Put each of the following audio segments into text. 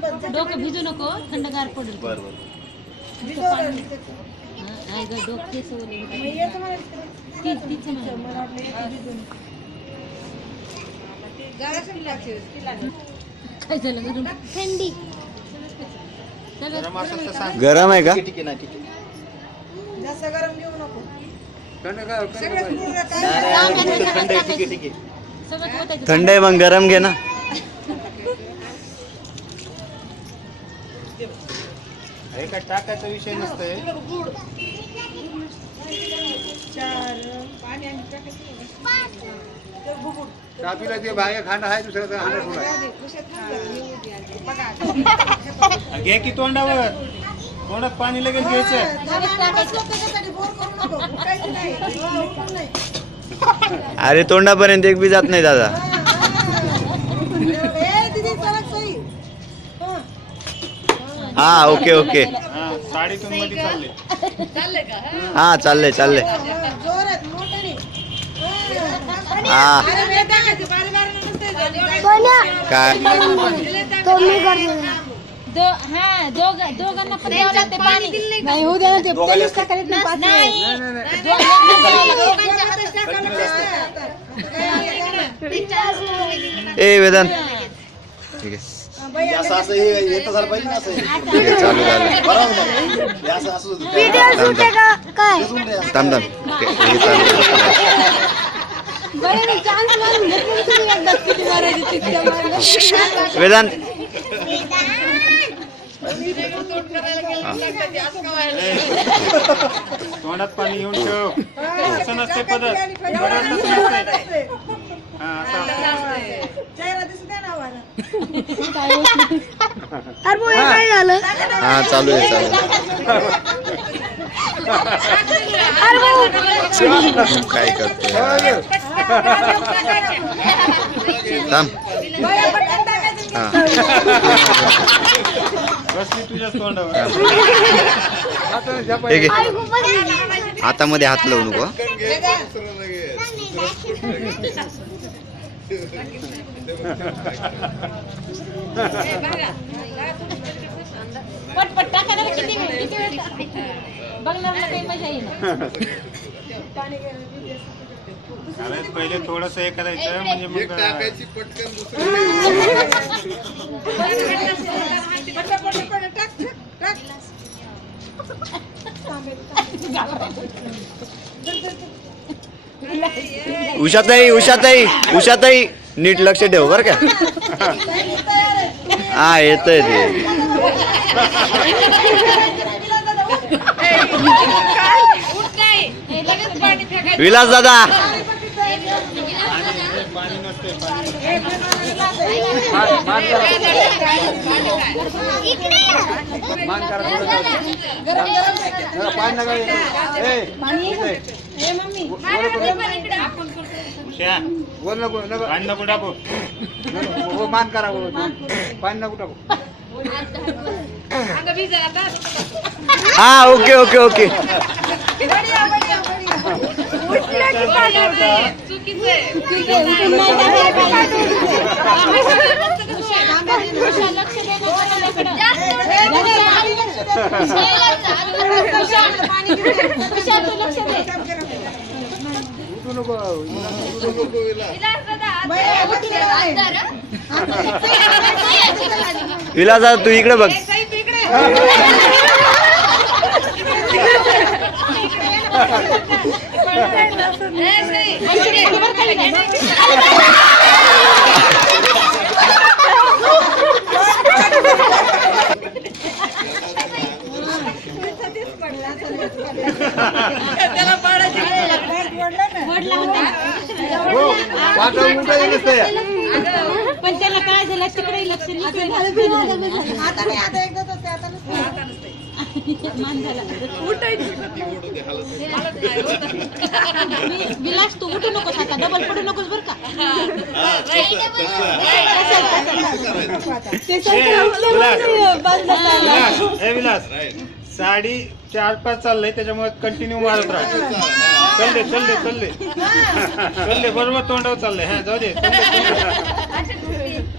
डोकं भिजू नको, थंडगार पडेल. बरोबर डोके थंडी गरम आहे का? ठीक आहे ना, ठीक आहे. जास्त गरम घेऊ नको. थंड आहे, ठीक आहे, ठीक आहे. थंड आहे मग गरम घे ना. हे काय टाकायचा विषय नसतोय. कापीला ते बाहेर खाणं आहे, दुसरं खाणं थोडं घे की तोंडावर. तोंडात पाणी लगेच घ्यायचं. अरे तोंडापर्यंत एक बी जात नाही दादा. हा ओके ओके. साडेतीन मध्ये चालले. हा चाललंय चाललंय. हा काय दोघांना पण द्यावं लागते पाणी. नाही होऊ द्या ना, ते पोलीस टाकायला नाही. ए वेदांत ठीक आहे. असं असं हे येतं झालं पाहिजे ना, असं ठीक आहे, चालू झालं. बरोबर ना? हे असं असं होतं. थांब थांब. ओके, हे चालू झालं. वेदांत तोंडात पाणी घेऊन ठेव. असं नसते पद्धत. हा चालू आहे चालू. काय करतो थांब. हा तुझ्याच तोंडावर. ठीक आहे. हातामध्ये हात लावू नको. पटपट टाकायला किती वेळ बघणाऱ्याला काही मजा येईल. पहिले थोडस हे करायचं, म्हणजे मग टाकायची पटकन उषाताई उषाताई उषाताई नीट लक्ष ठेव बर का. हा येतंय ते. विलास दादा पाणी नसते. पाणी नको टाकू. मान करा. पाणी नको टाकू. हा ओके ओके ओके. विलास दादा तू इकडे बघ. पण त्याला काय झालं तिकडे लक्ष विलास तू उठू नकोस आता, डबल पडू नकोस बर का. विलास 4:30 चाललंय, त्याच्यामुळे कंटिन्यू मारत राहा. चालले चालले चालले चालले बरोबर तोंडावर चाललंय. हा जाऊ दे.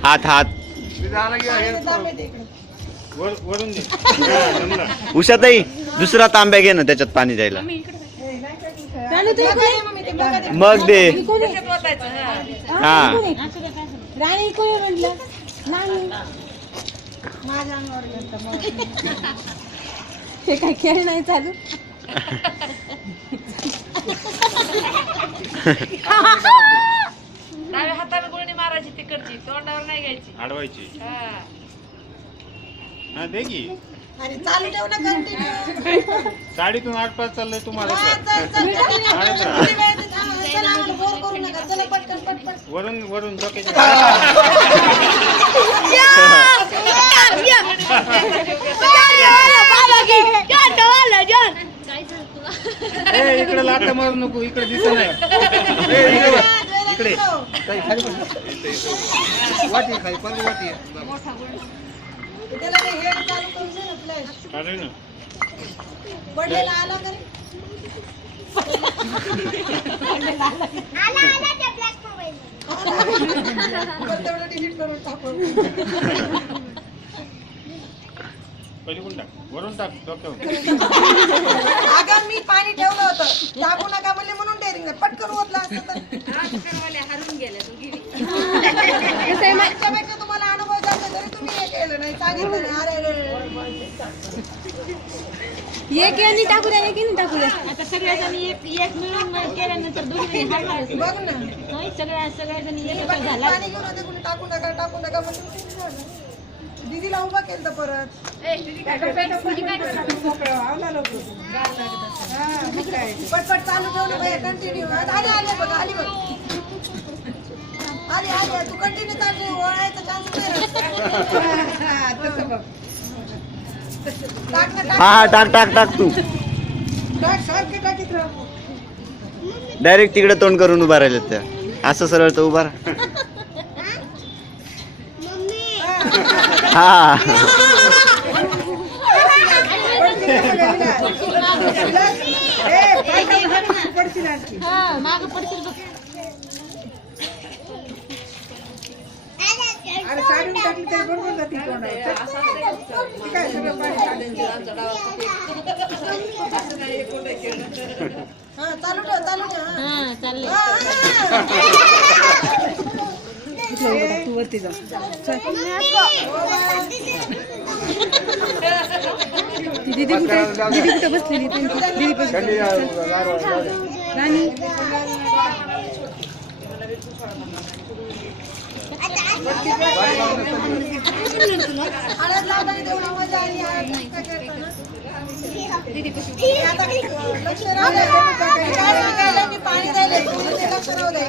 हात हात झालं की हे तांबे दे इकडे. वरून दे. उषाताई दुसरा तांब्या घे ना त्याच्यात पाणी द्यायला. राणी तू इकडे ये मम्मी, ते बघा ते. मग दे. हा राणी कोणी म्हटलं नाही माझ्या अंगावर गेलतं मग. हे काय खेळ नाही चालू. डाव्या हाताने गुळणी मारायची तिकडची, तोंडावर नाही घ्यायची. अडवायची. हा. हा दे की. आणि चालू ठेव ना कंटिन्यू. साडीतून आटपात चाललंय तुम्हाला तर. चल आणि तर. चला आम्हाला बोर करू नका. चला पटकन पटकन. वरून डोक्याच्या इकडे लाटा मारू नको, इकडे दिसत नाही. इकडे वाटी खाली पण वाटी त्याला ते हेड चालू करून दे ना फ्लॅश. चालेल ना. पडलेला आला का रे? बरं, तेवढं डिलीट करून टाकू. पलीकडून टाक, वरून टाक डोक्यावर. अगं मी पाणी ठेवलं होतं, टाकू नका म्हणले म्हणून डेअरिंग पटकन ओतलं असतं तर. हरून गेल्या तू गिरी. त्याच्यापेक्षा तुम्हाला अनुभव जातो तरी तुम्ही हे केलं नाही, सांगितलं नाही. अरे एक यांनी टाकू द्या एक यांनी टाकू द्या. आता सगळ्याजणी एक एक मिळून केल्यानंतर दोघी बघ ना. सगळ्याजणी एक पण पाणी घेऊन होते कुणी टाकू नका म्हणजे दीदीला उभा केलं तर परत. पटपट चालू ठेवलं पाहिजे कंटिन्यू. आली बघ आली बघ आली तू कंटिन्यू चालू वळायचा चान्स नाही. टाक ना हा हा टाक तू टाक सारखे टाकीत राहा. डायरेक्ट तिकडे तोंड करून उभा राहिले त्या. असं सरळ तर उभा राहा. हा माग पडशील बघ. अरे साडी टाकली तरी बरोबर जाते तोंडावर. काय सगळं पाणी हा चालू ठेव. हा चालले. तू वरती जा. दीदी कुठे बसलेली दीदी राणी हळद लावताना तेवढी मजा आली. आता लक्ष राहू द्या. मी पाणी द्यायला लक्ष राहू द्या.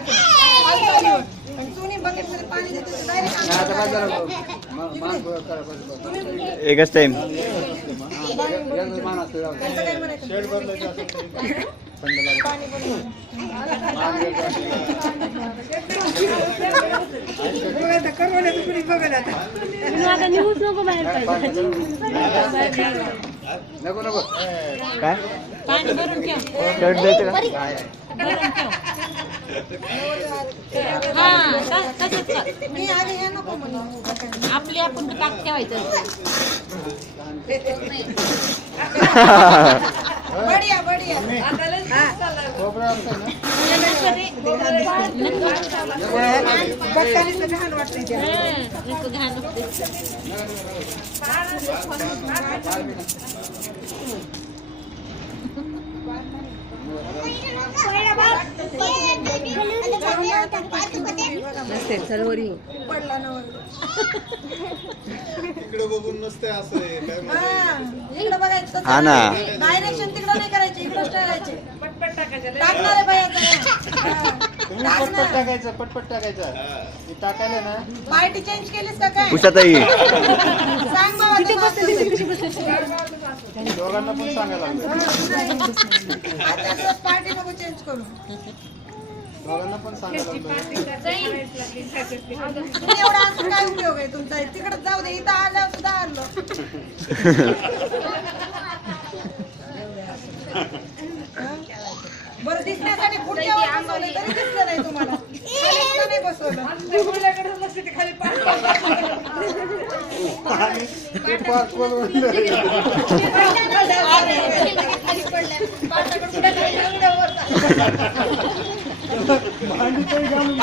आणि चुनी बकेटमध्ये पाणी देते डायरेक्ट. एकच टाइम. काय म्हणायचं पाणी आता निघूच नको बाहेर पाहिजे. नको काय पाणी भरून ठेव. शर्ट द्यायचं का? हा तसंच कर. मी आधी हे नको म्हणून आपली आपण टाक ठेवायचं. बढिया बघतानीच तर घाण वाटतंय ते. घाण होते. पडला ना इकडे बघून नसते असं आहे, काय म्हणते? इकडे बघायचं. हा ना. डायरेक्शन तिकडे नाही करायची, इकडे टाकायचे. टाकणार आहे बाई आता. तुम्ही पटपट टाकायचं ती टाकायला ना. पार्टी चेंज केलीस का काय? उषाताई सांग बाबा ते दोघांना पण सांगायला लागलं. पार्टी नको चेंज करू. दोघांना पण सांगायला लागलं. तुम्ही एवढा असं काय उपयोग आहे तुमचा? तिकडे जाऊ दे, इथं आलं सुद्धा आलं. बरं दिसण्यासाठी पुढच्या वर बसवलं तरी दिसलं नाही तुम्हाला. खाली सुद्धा नाही बसवलं. ते पार कोलवून भांडी तरी घालून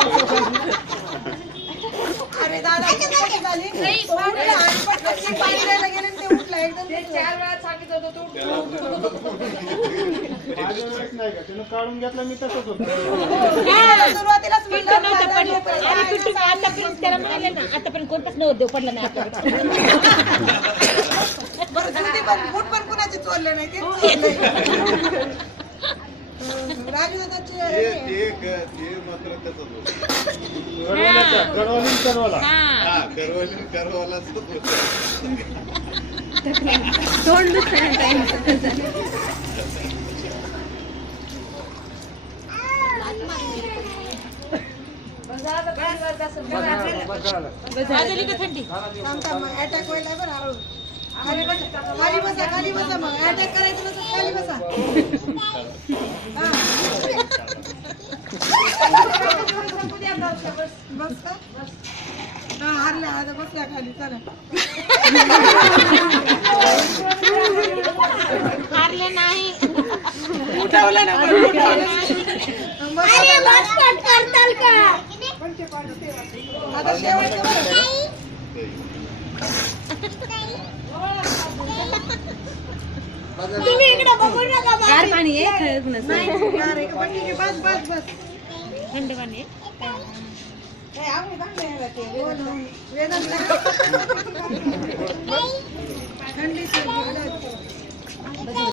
अरे दादा किती कशी झाली तो उठला आणि पटकन ती पाणी द्यायला गेले आणि ते उठला एकदम ते 4 वेळा सांगितलं होतं तू माझ्या वेळेस नाही का त्यानं काढून घेतला मी तसंच होतो सुरुवातीलाच म्हणलं आतापर्यंत त्याला म्हणाले ना आतापर्यंत कोणताच नवरदेव पडला नाही आता बरं जुती पण फूट पण कुणाची चोरले नाही ते चोरलंय. राजू दादाची गडवालीन करवाला तोंड दुसऱ्या टाइम अटॅक व्हायला बरं हळू खाली बसा मग अटॅक करायचं नसेल खाली बसा बस का हा हारल्या आता बसल्या खाली चला हारले नाही उठवलं ना पण उठवलं. आता शेवटचं बरं. गार पाणी आहे खरंच नाही, अरे, पण ठीक आहे, बस बस बस थंड पाणी आहे आम्ही बांगल्या ते वेदांत थंडी